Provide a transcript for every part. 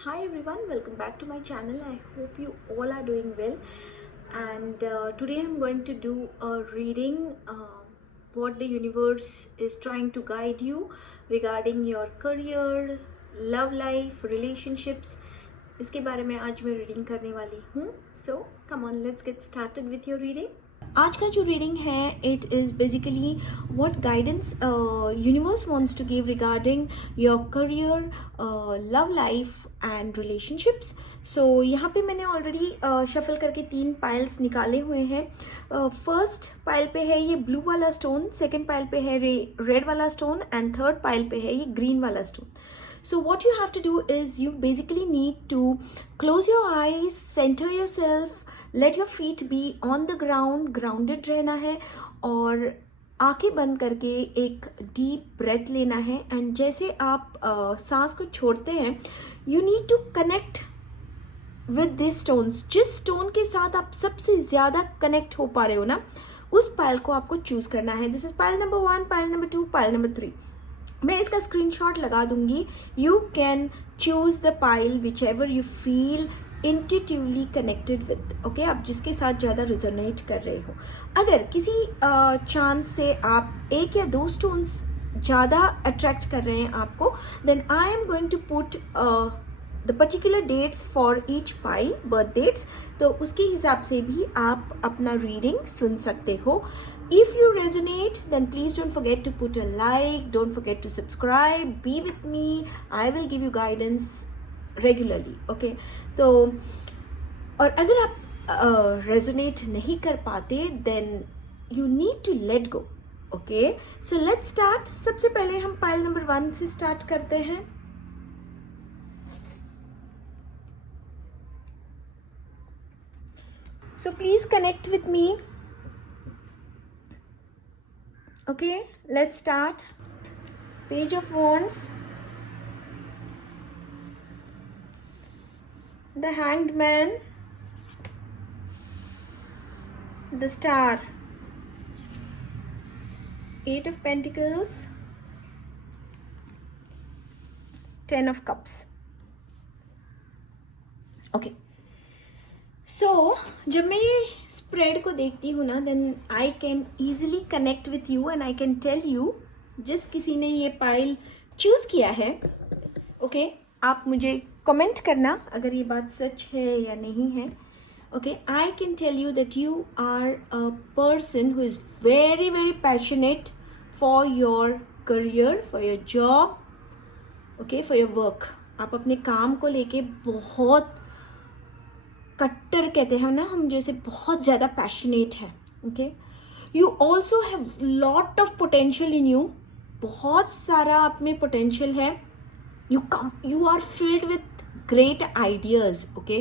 Hi everyone, welcome back to my channel. I hope you all are doing well. And today I'm going to do a reading what the universe is trying to guide you regarding your career, love life, relationships. इसके बारे में आज मैं reading करने वाली हूँ. So come on, let's get started with your reading. आज का जो रीडिंग है it is basically what guidance universe wants to give regarding your career, love life and relationships. So यहाँ पे मैंने ऑलरेडी शफल करके 3 पाइल्स निकाले हुए हैं. फर्स्ट पाइल पे है ये ब्लू वाला स्टोन, सेकेंड पाइल पे है रेड वाला स्टोन एंड थर्ड पाइल पे है ये ग्रीन वाला stone. So what you have to do is you basically need to close your eyes, center yourself, let your feet be on the ground, grounded रहना है और आंखें बंद करके एक डीप ब्रेथ लेना है. एंड जैसे आप सांस को छोड़ते हैं you need to connect with these stones. जिस स्टोन के साथ आप सबसे ज़्यादा कनेक्ट हो पा रहे हो ना, उस पायल को आपको चूज करना है. This is pile number 1, pile number 2, pile number 3. मैं इसका स्क्रीनशॉट लगा दूंगी. You can choose the pile which ever you feel intuitively connected with. Okay, आप जिसके साथ ज़्यादा रिजोनेट कर रहे हो. अगर किसी चांस से आप एक या दो स्टोन्स ज़्यादा अट्रैक्ट कर रहे हैं आपको, then I am going to put the particular dates for each pile, birth dates. तो उसके हिसाब से भी आप अपना रीडिंग सुन सकते हो. If you resonate, then please don't forget to put a like, don't forget to subscribe, be with me. I will give you guidance regularly. Okay, तो और अगर आप resonate नहीं कर पाते, then you need to let go. Okay, so let's start. सबसे पहले हम पाइल नंबर 1 से स्टार्ट करते हैं. So please connect with me. Okay, let's start. Page of Wands, the Hanged Man, the Star, 8 of Pentacles, 10 of Cups. Okay, so जब मैं ये spread को देखती हूँ ना, then I can easily connect with you and I can tell you जिस किसी ने ये पाइल चूज़ किया है. ओके, आप मुझे कमेंट करना अगर ये बात सच है या नहीं है. Okay, I can tell you that you are a person who is very very passionate for your career, for your job, okay, for your work. आप अपने काम को लेके बहुत कट्टर कहते हैं ना हम, जैसे बहुत ज़्यादा पैशनेट है. Okay, you also have lot of potential in you. बहुत सारा आप में पोटेंशियल है. You are filled with great ideas. Okay,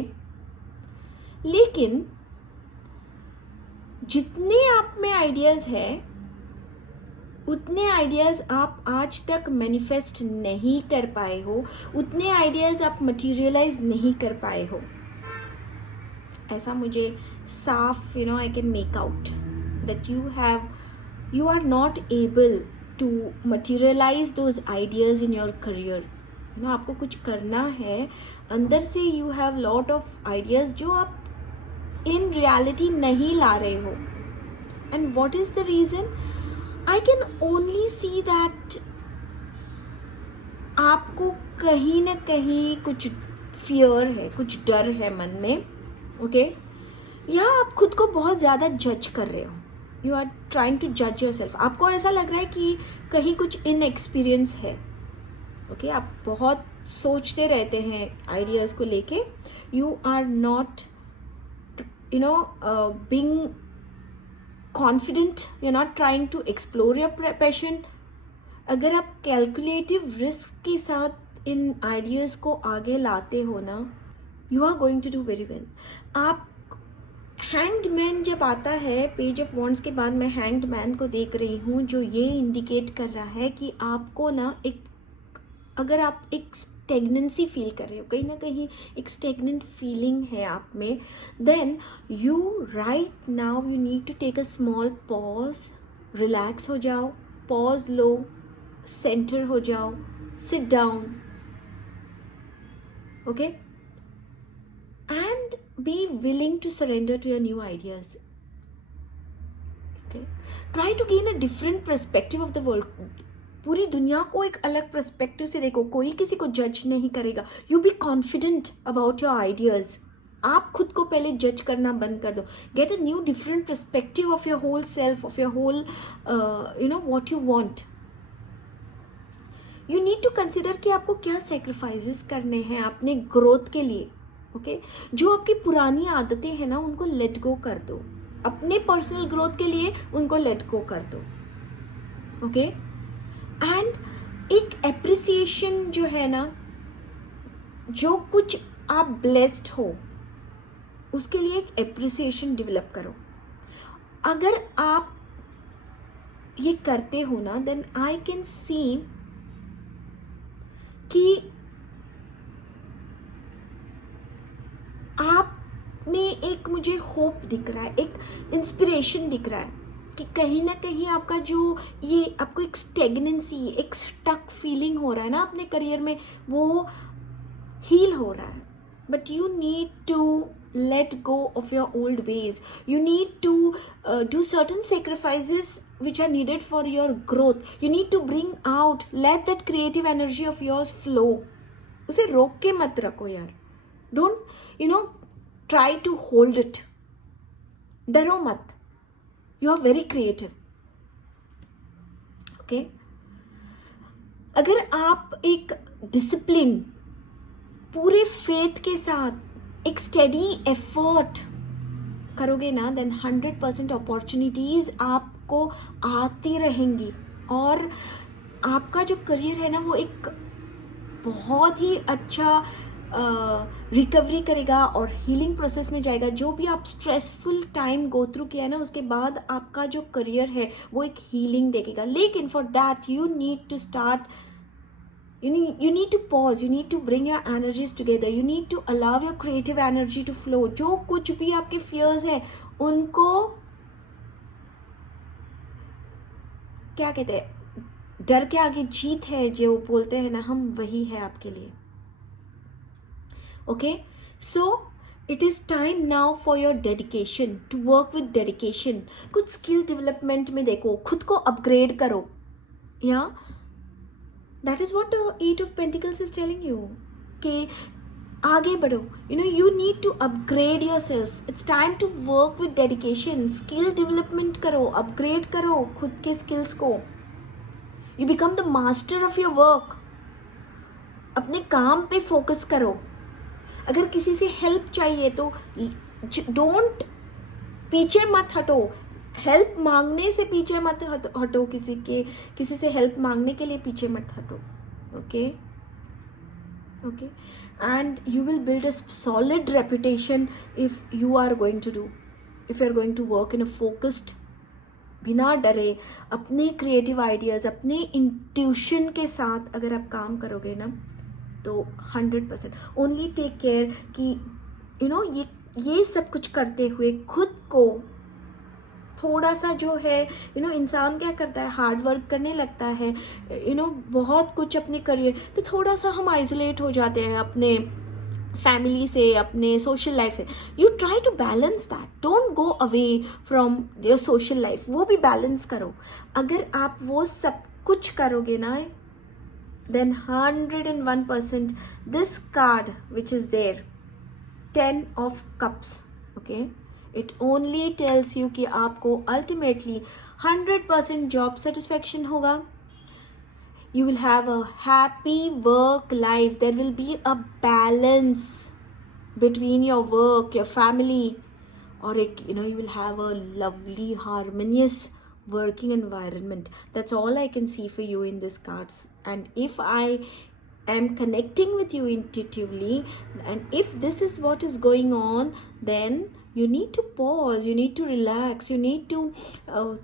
लेकिन जितने आप में आइडियाज है उतने आइडियाज आप आज तक मैनिफेस्ट नहीं कर पाए हो, उतने आइडियाज आप मटीरियलाइज नहीं कर पाए हो. ऐसा मुझे साफ I can make out that you are not able to materialise those ideas in your career. आपको कुछ करना है अंदर से. You have lot of ideas जो आप इन रियलिटी नहीं ला रहे हो. And what is the reason? I can only see that आपको कहीं ना कहीं कुछ फियर है, कुछ डर है मन में. ओके, या आप खुद को बहुत ज़्यादा जज कर रहे हो. यू आर ट्राइंग टू जज योर सेल्फ. आपको ऐसा लग रहा है कि कहीं कुछ इनएक्सपीरियंस है. ओके, आप बहुत सोचते रहते हैं आइडियाज़ को लेके. You are not being confident. You are not trying to explore your passion. अगर आप कैलकुलेटिव रिस्क के साथ इन आइडियाज़ को आगे लाते हो ना, you are going to do very well. आप हैंग्ड मैन जब आता है पेज ऑफ वॉन्ड्स के बाद, मैं हैंग्ड मैन को देख रही हूँ जो ये इंडिकेट कर रहा है कि आपको ना अगर आप एक स्टेगनेंसी फील कर रहे हो, कहीं ना कहीं एक स्टेगनेंट फीलिंग है आप में, then you right now you need to take a small pause. Relax हो जाओ, पॉज लो, सेंटर हो जाओ, sit down. okay? And be willing to surrender to your new ideas, okay? Try to gain a different perspective of the world. पूरी दुनिया को एक अलग पर्सपेक्टिव से देखो, कोई किसी को जज नहीं करेगा. You be confident about your ideas. आप खुद को पहले जज करना बंद कर दो. Get a new different perspective of your whole self, of your whole what you want. You need to consider कि आपको क्या सेक्रीफाइसेस करने हैं अपने ग्रोथ के लिए, ओके? जो आपकी पुरानी आदतें हैं ना, उनको लेट गो कर दो. अपने पर्सनल ग्रोथ के लिए उनको लेट गो कर दो, ओके? एंड एक एप्रिसिएशन जो है ना, जो कुछ आप ब्लेस्ड हो उसके लिए एक एप्रिसिएशन डेवलप करो. अगर आप ये करते हो ना, देन आई कैन सी कि आप में एक मुझे होप दिख रहा है, एक इंस्पिरेशन दिख रहा है कि कहीं ना कहीं आपका जो ये आपको एक स्टेगनेंसी, एक स्टक फीलिंग हो रहा है ना अपने करियर में, वो हील हो रहा है. But you need to let go of your old ways. You need to do certain sacrifices which are needed for your growth. You need to bring out, let that creative energy of yours flow. उसे रोक के मत रखो यार. Don't try to hold it. डरो मत. You are very creative. Okay? अगर आप एक डिसिप्लिन, पूरे फेथ के साथ एक स्टेडी एफर्ट करोगे ना, देन 100% अपॉर्चुनिटीज़ आपको आती रहेंगी और आपका जो करियर है ना, वो एक बहुत ही अच्छा रिकवरी करेगा और हीलिंग प्रोसेस में जाएगा. जो भी आप स्ट्रेसफुल टाइम गो थ्रू किया है ना, उसके बाद आपका जो करियर है वो एक हीलिंग देखेगा. लेकिन for that you need to start, you need to pause, you need to bring your energies together, you need to allow your creative energy to flow. जो कुछ भी आपके fears है उनको क्या कहते हैं, डर के आगे जीत है जो बोलते हैं ना हम, वही है आपके लिए. Okay, so it is time now for your dedication, to work with dedication. कुछ स्किल डेवलपमेंट में देखो, खुद को अपग्रेड करो. या that is what the Eight of Pentacles is telling you, कि आगे बढ़ो. You need to upgrade yourself. It's time to work with dedication. Skill development करो, upgrade करो खुद के skills को. You become the master of your work. अपने काम पे फोकस करो. अगर किसी से हेल्प चाहिए तो don't पीछे मत हटो. हेल्प मांगने से पीछे मत हटो. किसी से हेल्प मांगने के लिए पीछे मत हटो. Okay, and you will build a solid reputation if you are going to work in a focused, बिना डरे, अपने क्रिएटिव आइडियाज़, अपने इंट्यूशन के साथ अगर आप काम करोगे ना, तो 100%. ओनली टेक केयर कि ये सब कुछ करते हुए खुद को थोड़ा सा जो है इंसान क्या करता है, हार्ड वर्क करने लगता है, बहुत कुछ अपने करियर, तो थोड़ा सा हम आइसोलेट हो जाते हैं अपने फैमिली से, अपने सोशल लाइफ से. You try to balance that. Don't go away from your social life. वो भी बैलेंस करो. अगर आप वो सब कुछ करोगे ना, then 101% this card which is there, 10 of Cups, okay, it only tells you कि आपको ultimately 100% job satisfaction होगा. You will have a happy work life. There will be a balance between your work, your family, or you will have a lovely harmonious working environment. That's all I can see for you in these cards. And if I am connecting with you intuitively, and if this is what is going on, then you need to pause, you need to relax, you need to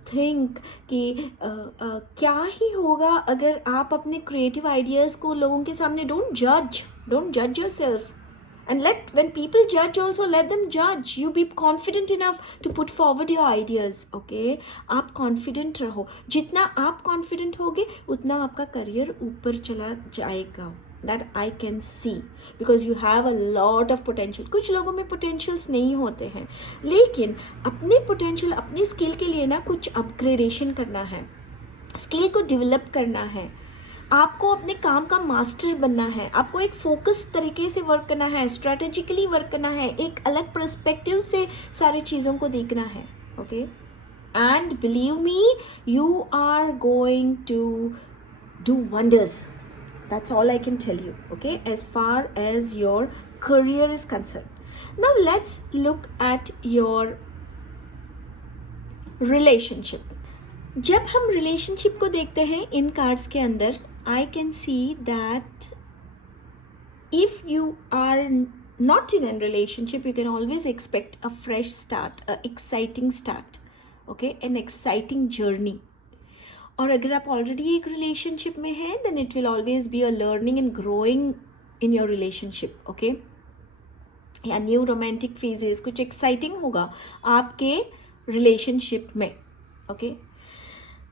think कि क्या ही होगा अगर आप अपने creative ideas को लोगों के सामने, don't judge yourself, and when people judge also, let them judge. You be confident enough to put forward your ideas. Okay, आप confident रहो. जितना आप confident होगे उतना आपका career ऊपर चला जाएगा. that I can see, because you have a lot of potential. कुछ लोगों में potentials नहीं होते हैं, लेकिन अपने potential, अपनी skill के लिए ना कुछ upgradation करना है, skill को develop करना है, आपको अपने काम का मास्टर बनना है, आपको एक फोकस तरीके से वर्क करना है, स्ट्रेटेजिकली वर्क करना है, एक अलग पर्सपेक्टिव से सारी चीज़ों को देखना है. Okay, and believe me, you are going to do wonders. That's all I can tell you, okay, as far as your career is concerned. Now let's look at your relationship. जब हम relationship को देखते हैं इन cards के अंदर, I can see that if you are not in a relationship, you can always expect a fresh start, a exciting start, okay, an exciting journey. और अगर आप ऑलरेडी एक रिलेशनशिप में हैं, then it will always be a learning and growing in your relationship. Okay, या new romantic phases, कुछ exciting होगा आपके रिलेशनशिप में. ओके,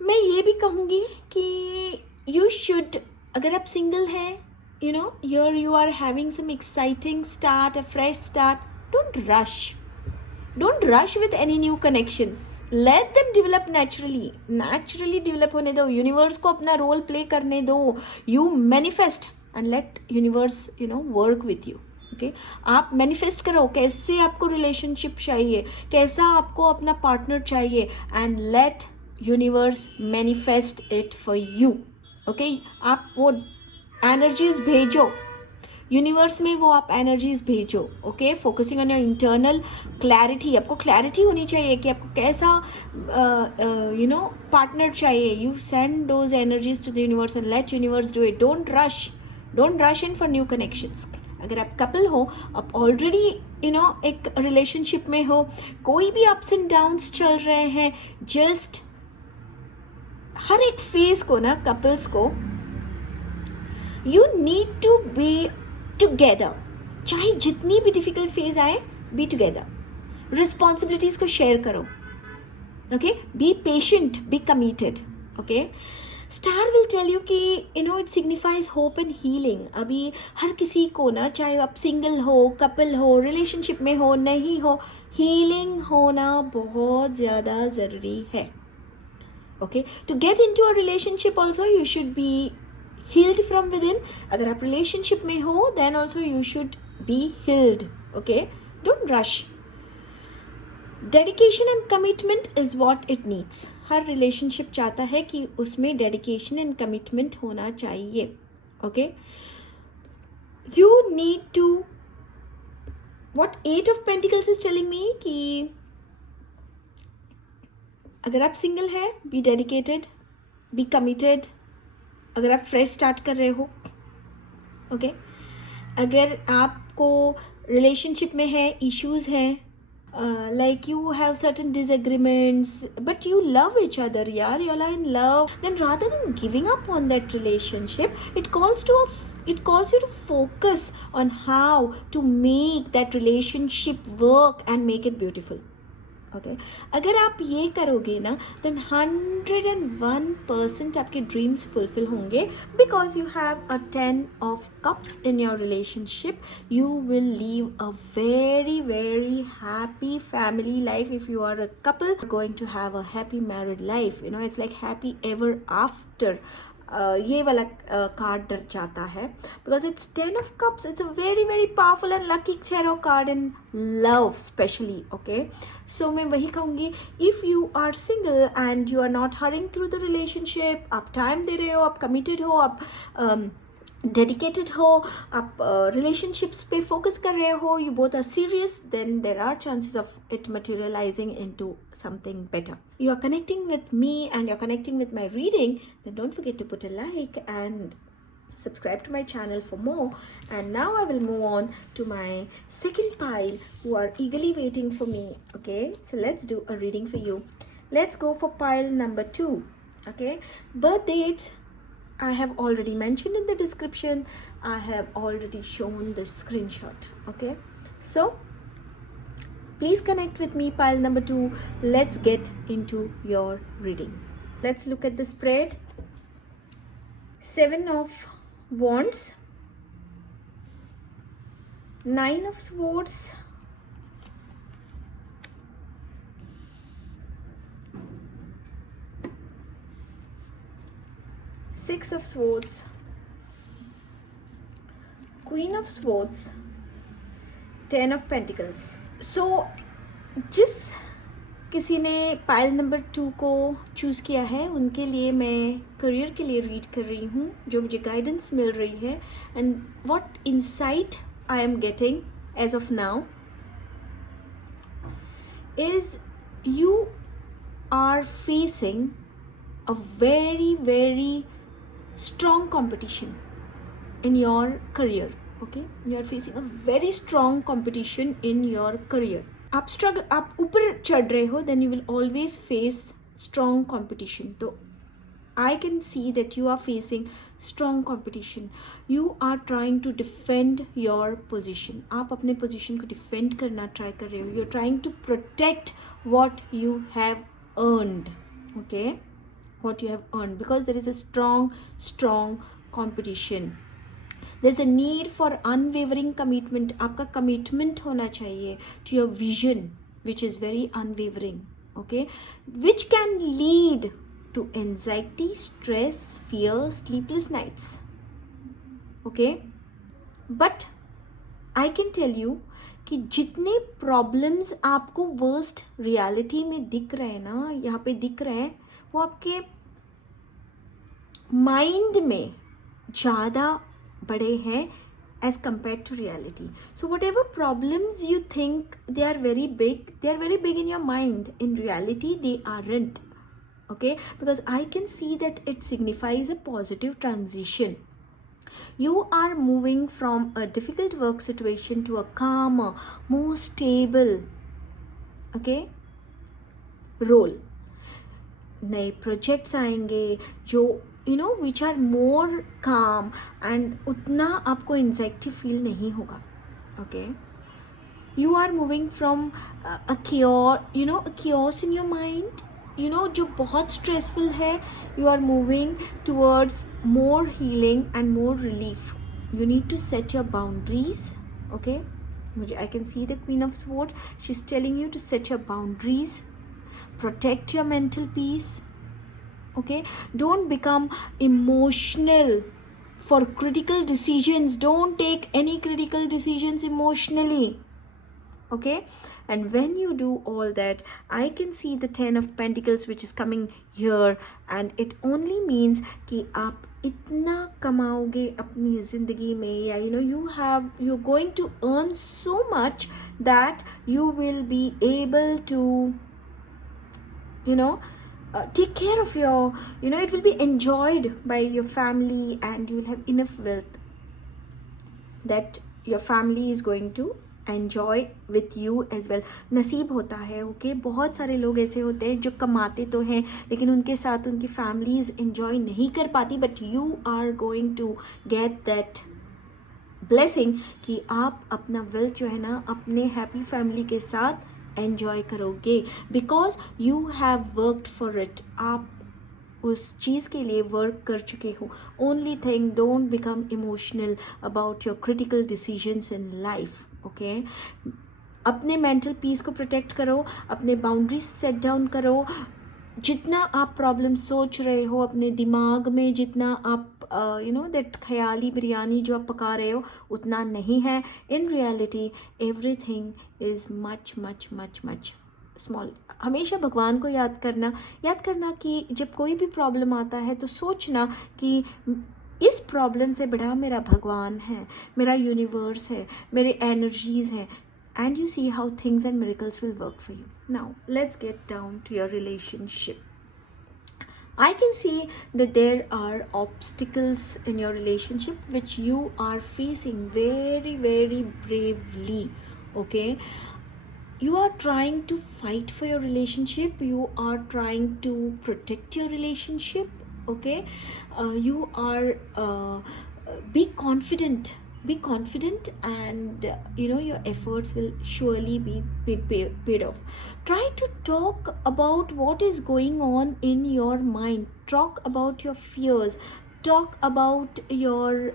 मैं ये भी कहूँगी कि यू शुड, अगर आप सिंगल हैं, you know, here you are having some exciting start, a fresh start, don't rush with any new connections. Let them develop naturally develop होने दो, यूनिवर्स को अपना रोल प्ले करने दो. You manifest and let universe, you know, work with you. Okay? आप manifest करो कैसे आपको रिलेशनशिप चाहिए, कैसा आपको अपना पार्टनर चाहिए, and let universe manifest it for you. Okay, आप वो एनर्जीज भेजो यूनिवर्स में, वो आप एनर्जीज भेजो. Okay, focusing on your internal clarity. आपको क्लैरिटी होनी चाहिए कि आपको कैसा यू नो पार्टनर चाहिए. You send those energies to the universe and let universe do it. Don't rush in for new connections. अगर आप कपल हो, आप ऑलरेडी यू नो एक रिलेशनशिप में हो, कोई भी अप्स एंड डाउन्स चल रहे हैं, जस्ट हर एक फेज को ना, कपल्स को, you need to be together. चाहे जितनी भी डिफिकल्ट फेज आए, बी टुगेदर. रिस्पॉन्सिबिलिटीज को शेयर करो. Okay, be patient, be committed. Okay, star will tell you कि you know it signifies hope and healing. अभी हर किसी को ना, चाहे आप सिंगल हो, कपल हो, रिलेशनशिप में हो, नहीं हो, हीलिंग होना बहुत ज़्यादा ज़रूरी है. Okay, to get into a relationship also you should be healed from within. अगर आप relationship में हो, then also you should be healed. Okay, don't rush. Dedication and commitment is what it needs. Her relationship चाहता है कि उसमें dedication and commitment होना चाहिए. Okay, you need to, what Eight of Pentacles is telling me कि अगर आप single है, be dedicated, be committed. अगर आप फ्रेश स्टार्ट कर रहे हो, ओके, अगर आपको रिलेशनशिप में है, इश्यूज हैं, like you have certain disagreements, but you love each other, yaar, you are in love, then rather than giving up on that relationship, it calls you to focus on how to make that relationship work and make it beautiful. Okay, अगर आप ये करोगे ना, then 101% आपके dreams fulfil होंगे, because you have a 10 of cups in your relationship. You will live a very very happy family life. If you are a couple, going to have a happy married life. You know, it's like happy ever after. ये वाला card दर्शाता है, because it's 10 of cups. It's a very very powerful and lucky tarot card in love specially. Okay, so मैं वही कहूँगी, if you are single and you are not hurrying through the relationship, आप time दे रहे हो, आप committed हो, आप डेडिकेटेड हो, आप रिलेशनशिप्स पे फोकस कर रहे हो, you both are serious, then there are chances of it materialising into something better. You are connecting with me and you're connecting with my reading, then don't forget to put a like and subscribe to my channel for more. And now I will move on to my second pile who are eagerly waiting for me. Okay, so let's do a reading for you. Let's go for pile number 2. Okay, birth dates I have already mentioned in the description. I have already shown the screenshot. Okay, so please connect with me, pile number 2. Let's get into your reading. Let's look at the spread. 7 of Wands, Nine of Swords, Six of Swords, Queen of Swords, Ten of Pentacles. So जिस किसी ने pile number 2 को choose किया है उनके लिए मैं career के लिए रीड कर रही हूँ, जो मुझे गाइडेंस मिल रही है and what insight I am getting as of now is you are facing a very strong competition in your career. Okay, you are facing a very strong competition in your career. आप ऊपर चढ़ रहे हो, then you will always face strong competition. तो I can see that you are facing strong competition. You are trying to defend your position. आप अपने position को defend करना try कर रहे हो. You're trying to protect what you have earned. Okay, what you have earned, because there is a strong competition. There's a need for unwavering commitment. आपका commitment होना चाहिए to your vision, which is very unwavering. Okay, which can lead to anxiety, stress, fear, sleepless nights. Okay, but I can tell you कि जितने problems आपको worst reality में दिख रहे हैं ना, यहाँ पे दिख रहे हैं, वो आपके माइंड में ज़्यादा बड़े हैं as compared to reality. So whatever problems you think they are very big in your mind. In reality, they aren't. Okay, because I can see that it signifies a positive transition. You are moving from a difficult work situation to a calmer, more stable, okay, role. नए projects आएंगे जो which are more calm and उतना आपको anxiety feel नहीं होगा. Okay, you are moving from a chaos in your mind, जो बहुत stressful है. You are moving towards more healing and more relief. You need to set your boundaries. Okay, I can see the Queen of Swords. She's telling you to set your boundaries, protect your mental peace. Okay, don't become emotional for critical decisions. Don't take any critical decisions emotionally. Okay, and when you do all that, I can see the 10 of Pentacles which is coming here, and it only means कि आप इतना कमाओगे अपनी ज़िंदगी में, या you're going to earn so much that you will be able to take care of your, it will be enjoyed by your family, and you will have enough wealth that your family is going to enjoy with you as well. नसीब होता है. Okay, बहुत सारे लोग ऐसे होते हैं जो कमाते तो हैं लेकिन उनके साथ उनकी फैमिलीज enjoy नहीं कर पाती, but you are going to get that blessing कि आप अपना wealth जो है ना अपने happy family के साथ enjoy करोगे, because you have worked for it. आप उस चीज़ के लिए वर्क कर चुके हो. Only thing, don't become emotional about your critical decisions in life. Okay, अपने मेंटल पीस को प्रोटेक्ट करो, अपने बाउंड्रीज सेट डाउन करो. जितना आप प्रॉब्लम सोच रहे हो अपने दिमाग में, जितना आप दैट ख्याली बिरयानी जो आप पका रहे हो उतना नहीं है. In reality everything is much much much much small. हमेशा भगवान को याद करना कि जब कोई भी प्रॉब्लम आता है तो सोचना कि इस प्रॉब्लम से बड़ा मेरा भगवान है, मेरा यूनिवर्स है, मेरे एनर्जीज़ हैं. And you see how things and miracles will work for you. Now, let's get down to your relationship. I can see that there are obstacles in your relationship which you are facing very bravely. Okay, you are trying to fight for your relationship. You are trying to protect your relationship. Okay, you are be confident, and your efforts will surely be paid off. Try to talk about what is going on in your mind. Talk about your fears. talk about your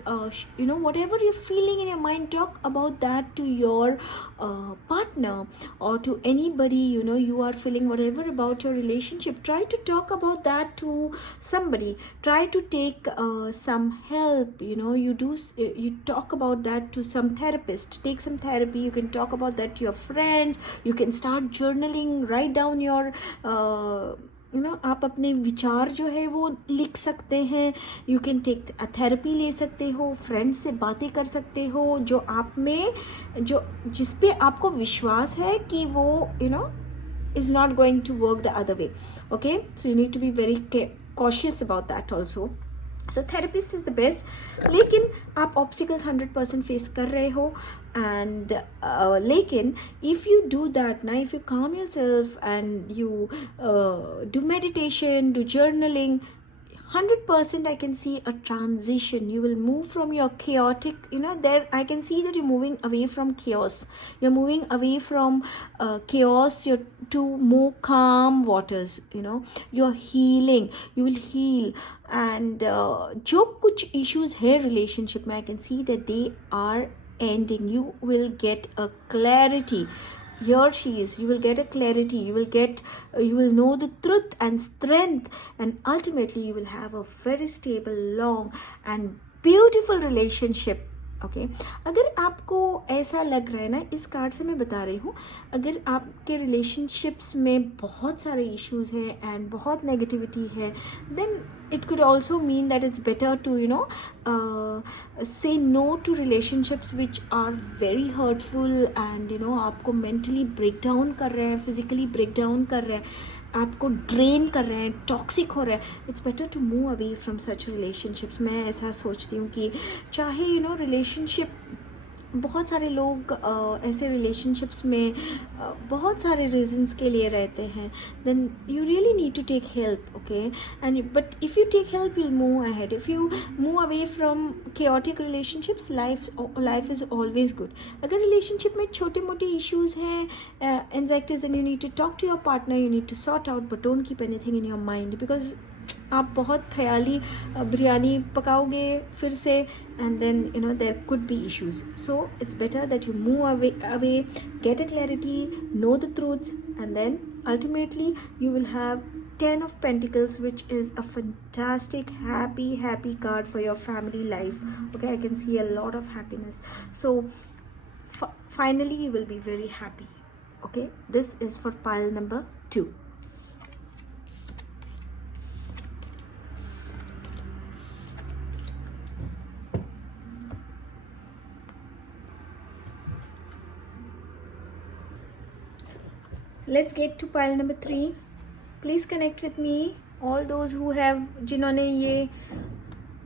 whatever you're feeling in your mind, talk about that to your partner or to anybody. You are feeling whatever about your relationship, try to talk about that to somebody. Try to take some help. You talk about that to some therapist, take some therapy. You can talk about that to your friends. You can start journaling, write down your आप अपने विचार जो है वो लिख सकते हैं. You can take therapy ले सकते हो, फ्रेंड्स से बातें कर सकते हो जो आप में जिस पे आपको विश्वास है कि वो is not going to work the other way. Okay, so you need to be very cautious about that also. So therapist is the best. लेकिन आप obstacles 100% face कर रहे हो, and लेकिन if you do that now, if you calm yourself and you do meditation, do journaling, 100% I can see a transition. You will move from your chaotic, there I can see that you're moving away from chaos. You're moving away from chaos to more calm waters. You're healing. You will heal. And जो कुछ issues है relationship में, I can see that they are ending. You will get a clarity. Here she is. You will get a clarity. You will know the truth and strength, and ultimately you will have a very stable, long and beautiful relationship. Okay अगर आपको ऐसा लग रहा है ना, इस card से मैं बता रही हूँ, अगर आपके रिलेशनशिप्स में बहुत सारे इश्यूज हैं एंड बहुत नेगेटिविटी है, then it could also mean that it's better to say no to relationships which are very hurtful and आपको mentally break down कर रहे हैं, physically break down कर रहे हैं, आपको ड्रेन कर रहे हैं, टॉक्सिक हो रहा है. It's better to move away from such relationships. मैं ऐसा सोचती हूँ कि चाहे रिलेशनशिप, बहुत सारे लोग ऐसे रिलेशनशिप्स में बहुत सारे रीजंस के लिए रहते हैं, then you really need to take help. Okay and but if you take help you'll move ahead. If you move away from chaotic relationships, life is always good. अगर रिलेशनशिप में छोटे मोटे इश्यूज हैं, anxieties, then you need to talk to your partner, you need to sort out, but don't keep anything in your mind, because आप बहुत ख्याली बिरयानी पकाओगे फिर से, and then there could be issues. So it's better that you move away, get a clarity, know the truths, and then ultimately you will have 10 of Pentacles, which is a fantastic happy card for your family life. Okay, I can see a lot of happiness. So finally you will be very happy. Okay, this is for pile number 2. Let's get to pile number 3. Please connect with me. All those who have, जिन्होंने ये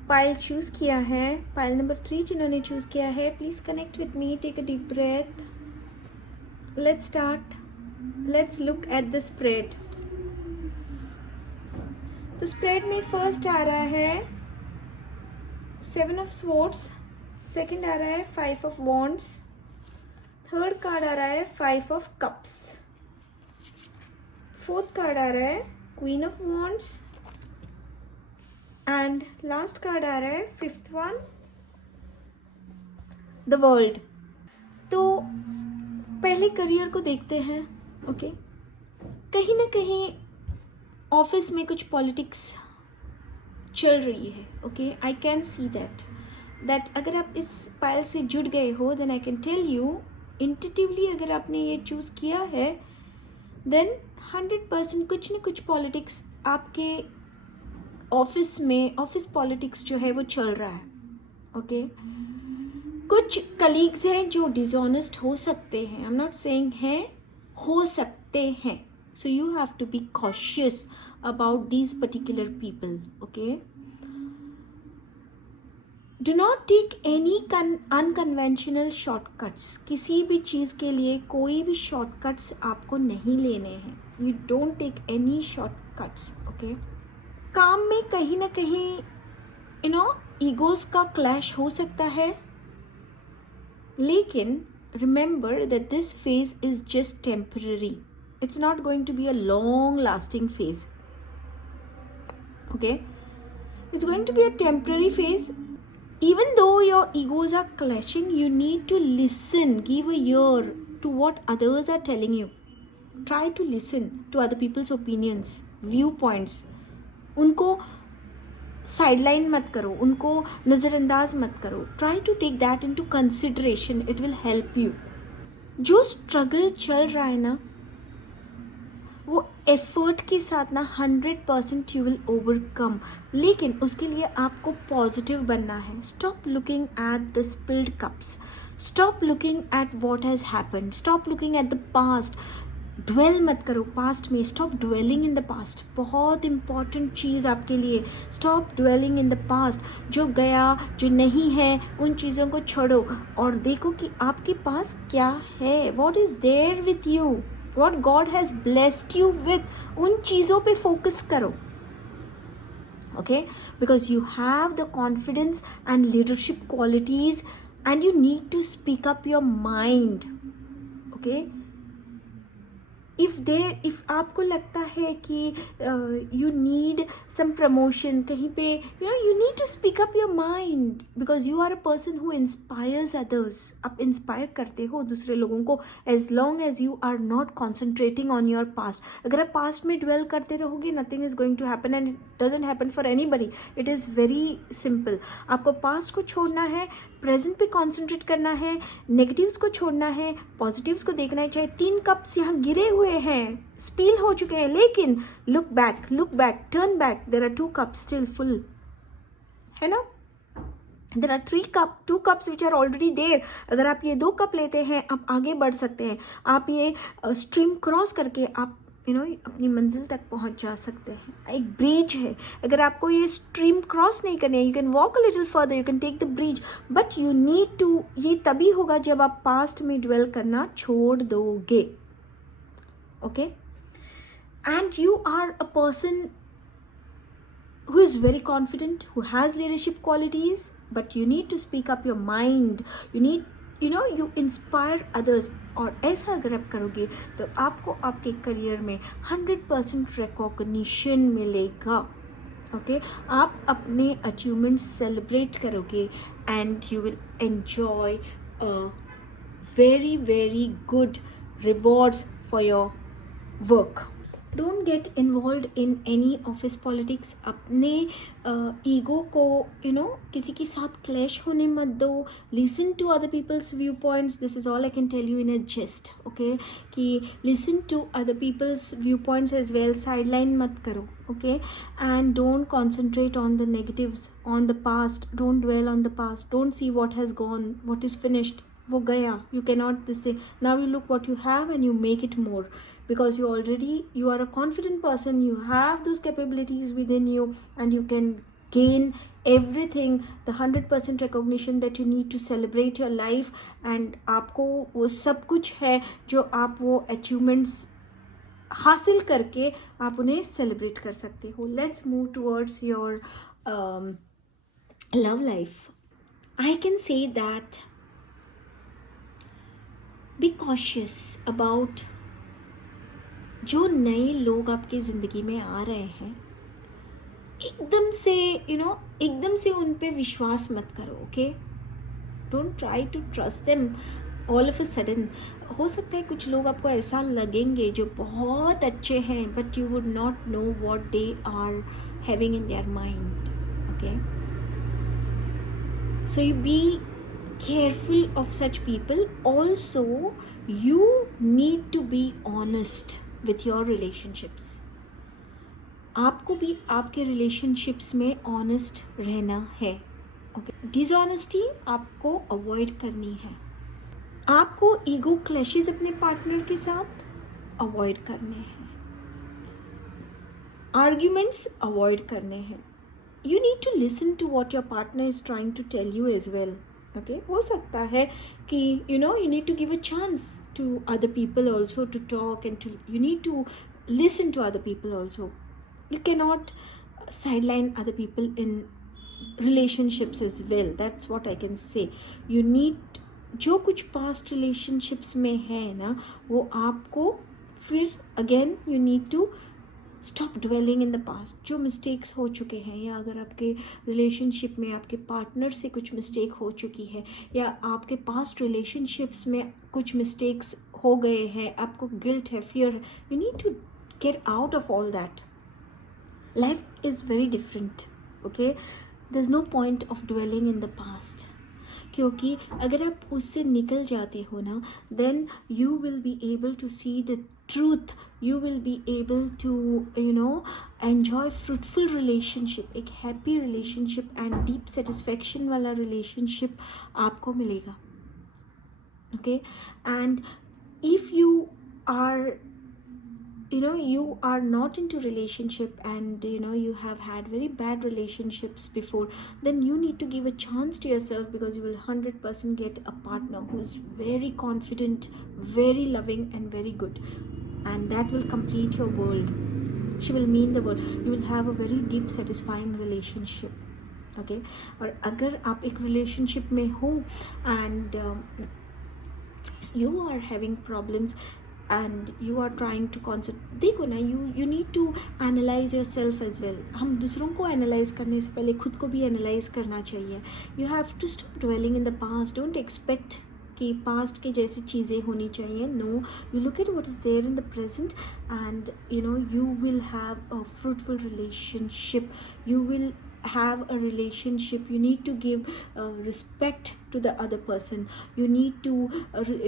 pile choose किया है, pile number 3 जिन्होंने choose किया है, please connect with me. Take a deep breath. Let's start. Let's look at the spread. तो spread में first आ रहा है 7 of Swords, second आ रहा है 5 of Wands, third card आ रहा है 5 of Cups, फोर्थ कार्ड आ रहा है queen of wands, and last card आ रहा है फिफ्थ वन, द वर्ल्ड. तो पहले करियर को देखते हैं. ओके कहीं ना कहीं ऑफिस में कुछ पॉलिटिक्स चल रही है. Okay I can see that अगर आप इस पायल से जुड़ गए हो, then I can tell you intuitively, अगर आपने ये चूज़ किया है, देन 100% कुछ न कुछ पॉलिटिक्स आपके ऑफिस में, ऑफिस पॉलिटिक्स जो है वो चल रहा है. ओके कुछ कलीग्स हैं जो डिसऑनेस्ट हो सकते हैं. आई एम नॉट सेइंग हैं, हो सकते हैं. So you have to be cautious about these particular people. Okay do not take any unconventional shortcuts. किसी भी चीज़ के लिए कोई भी शॉर्टकट्स आपको नहीं लेने हैं. You don't take any shortcuts. Okay काम में कहीं ना कहीं ईगोज का क्लैश हो सकता है, लेकिन remember that this phase is just temporary. It's not going to be a long lasting phase. Okay It's going to be a temporary phase. Even though your egos are clashing, you need to listen, give a ear to what others are telling you. Try to listen to other people's opinions, viewpoints. उनको sideline मत करो, उनको नज़रअंदाज मत करो. Try to take that into consideration. It will help you. जो struggle चल रहा है ना, वो एफर्ट के साथ ना 100% यू विल ओवरकम. लेकिन उसके लिए आपको पॉजिटिव बनना है. Stop looking at the spilled cups. Stop looking at what has happened. Stop looking at the past. Dwell मत करो पास्ट में. Stop dwelling in the past. बहुत इंपॉर्टेंट चीज़ आपके लिए. Stop dwelling in the past. जो गया, जो नहीं है, उन चीज़ों को छोड़ो और देखो कि आपके पास क्या है. What is there with you, what God has blessed you with. उन चीज़ों पे फोकस करो. Okay, because you have the confidence and leadership qualities and you need to speak up your mind. Okay, if आपको लगता है कि you need some promotion कहीं पे, you need to speak up your mind because you are a person who inspires others. आप inspire करते हो दूसरे लोगों को as long as you are not concentrating on your past. अगर आप past में dwell करते रहोगे, nothing is going to happen and it doesn't happen for anybody. It is very simple. आपको past को छोड़ना है, प्रेजेंट पे कॉन्सेंट्रेट करना है, नेगेटिव्स को छोड़ना है, पॉजिटिव्स को देखना है. चाहे 3 कप्स यहाँ गिरे हुए हैं, स्पिल हो चुके हैं, लेकिन look back, turn back. There are 2 cups still full, है ना. There are 2 cups which are already there. अगर आप ये 2 कप लेते हैं, आप आगे बढ़ सकते हैं. आप ये स्ट्रीम क्रॉस करके आप अपनी मंजिल तक पहुंच जा सकते हैं. एक ब्रिज है. अगर आपको ये स्ट्रीम क्रॉस नहीं करनी है, you can walk a little further, you can take the bridge, but you need to. ये तभी होगा जब आप पास्ट में ड्वेल करना छोड़ दोगे. Okay, and you are a person who is very confident, who has leadership qualities, but you need to speak up your mind. You need, you inspire others. और ऐसा अगर आप करोगे तो आपको आपके करियर में 100% रिकॉग्निशन मिलेगा. ओके, आप अपने अचीवमेंट्स सेलिब्रेट करोगे and you will enjoy very very good rewards for your work. Don't get involve in any office politics. अपने ईगो को किसी के साथ क्लैश होने मत दो. Listen to other people's view points. This is all I can tell you in a gist. Okay, कि listen to other people's view points as well. Sideline मत करो. Okay, and don't concentrate on the negatives, on the past. Don't dwell on the past. Don't see what has gone, what is finished. वो गया. You can not this thing. Now you look what you have and you make it more. Because you are a confident person, you have those capabilities within you and you can gain everything, the 100% recognition that you need to celebrate your life. and आपको वो सब कुछ है जो आप वो achievements हासिल करके आप उन्हें celebrate कर सकते हो. Let's move towards your love life. I can say that be cautious about जो नए लोग आपकी ज़िंदगी में आ रहे हैं. एकदम से उन पे विश्वास मत करो. Okay, don't try to trust them all of a sudden. हो सकता है कुछ लोग आपको ऐसा लगेंगे जो बहुत अच्छे हैं, but you would not know what they are having in their mind. Okay, so you be careful of such people. Also, you need to be honest with your relationships. आपको भी आपके relationships में honest रहना है. Okay, dishonesty आपको avoid करनी है. आपको ego clashes अपने partner के साथ avoid करने हैं. Arguments avoid करने हैं. You need to listen to what your partner is trying to tell you as well. Okay, हो सकता है कि you need to give a chance to other people also to talk and you need to listen to other people also. You cannot sideline other people in relationships as well. That's what I can say. You need, जो कुछ past relationships में है ना, वो आपको फिर again you need to stop dwelling in the past. जो mistakes हो चुके हैं, या अगर आपके रिलेशनशिप में आपके पार्टनर से कुछ मिस्टेक हो चुकी है, या आपके पास्ट रिलेशनशिप्स में कुछ मिस्टेक्स हो गए हैं, आपको गिल्ट है, फियर है, you need to get out of all that. Life is very different. Okay, there is no point of dwelling in the past. क्योंकि अगर आप उससे निकल जाते हो ना, then you will be able to see the truth. You will be able to enjoy fruitful relationship. एक happy relationship and deep satisfaction वाला रिलेशनशिप आपको मिलेगा. Okay, and if you are you are not into relationship, and you have had very bad relationships before, then you need to give a chance to yourself, because you will 100% get a partner who is very confident, very loving and very good, and that will complete your world. She will mean the world. You will have a very deep satisfying relationship. Okay, और अगर आप एक relationship में हो and you are having problems and you are trying to concentrate, देखो ना, you need to analyze yourself as well. हम दूसरों को analyze करने से पहले खुद को भी analyze करना चाहिए. You have to stop dwelling in the past. Don't expect कि past के जैसी चीज़ें होनी चाहिए. No, you look at what is there in the present, and you will have a fruitful relationship. You will have a relationship. You need to give respect to the other person. You need to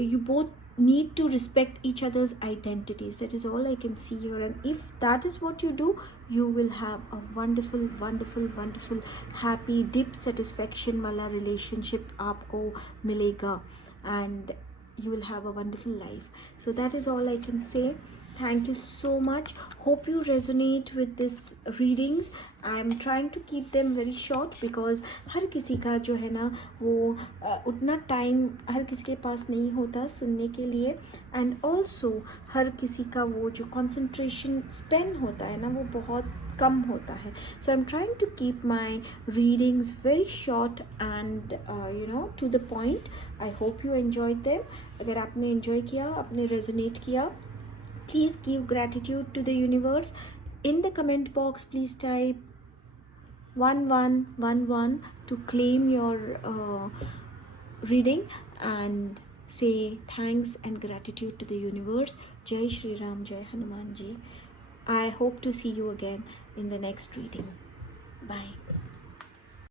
you both need to respect each other's identities. That is all I can see here, and if that is what you do, you will have a wonderful wonderful wonderful happy deep satisfaction wala relationship aapko milega, and you will have a wonderful life. So that is all I can say. Thank you so much. Hope you resonate with this readings. I am trying to keep them very short because हर किसी का जो है ना वो उतना time हर किसी के पास नहीं होता सुनने के लिए, एंड ऑल्सो हर किसी का वो जो कंसंट्रेशन स्पेन होता है ना वो बहुत कम होता है. So I am trying to keep my readings very short and to the point. I hope you enjoy them. अगर आपने एन्जॉय किया, आपने रेजोनेट किया, please give gratitude to the universe. In the comment box, please type 1111 to claim your reading, and say thanks and gratitude to the universe. Jai Shri Ram, Jai Hanuman Ji. I hope to see you again in the next reading. Bye.